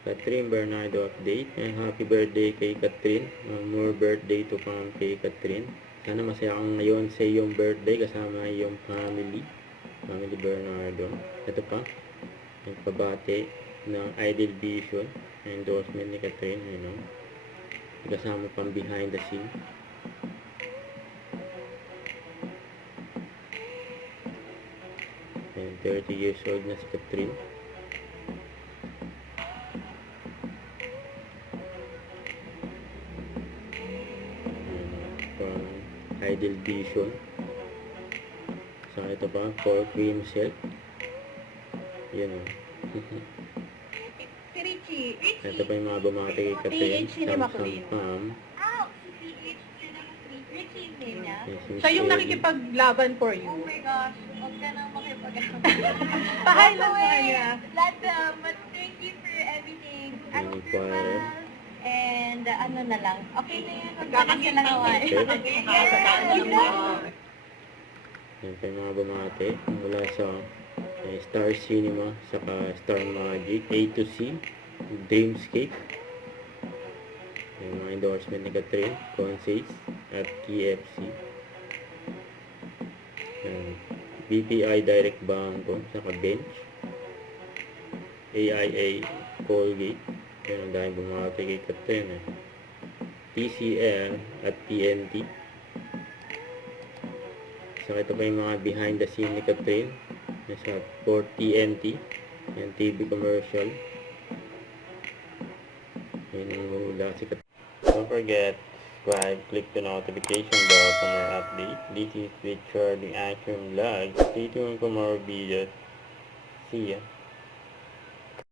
Catherine Bernardo update. And happy birthday kay Catherine. More birthday to come kay Catherine. Sana masaya kang ngayon sa iyong birthday kasama iyong family. Family Bernardo. Ito pa. Nagpabate ng Idol Vision. Endorsement ni Catherine. You know. Kasama pang behind the scene. And 30 years old na si Catherine. From Idol Vision. So ito pa, for cream silk. Yan o. Ito pa yung mga bumati kay Catherine. Samsung Pam. Siya yung nakikipaglaban for you. Oh my gosh, huwag ka nang makipaglaban. Pahay lang kaya. But thank you for everything. I Any hope you're quarter? well. And ano na lang. Okay na yan. Huwag ka nang Kakasya ginawa. Yan pa yung mga bumati. Mula sa Star Cinema, saka Star Magic, A to C, Dreamscape. Yung mga endorsement ni Catherine, Consays, at KFC. BPI Direct Banco, saka Bench. AIA Colgate. Yan ang dahil bumati kay Catherine. TCL at TNT. Saka ito pa yung mga behind the scene ni Catherine. Nasa for TNT. Yan, TV commercial. Yan ang hula si Catherine. Don't forget, subscribe, click the notification bell for more updates. This is Richard, the Action Vlog. Stay tuned for more videos. See ya.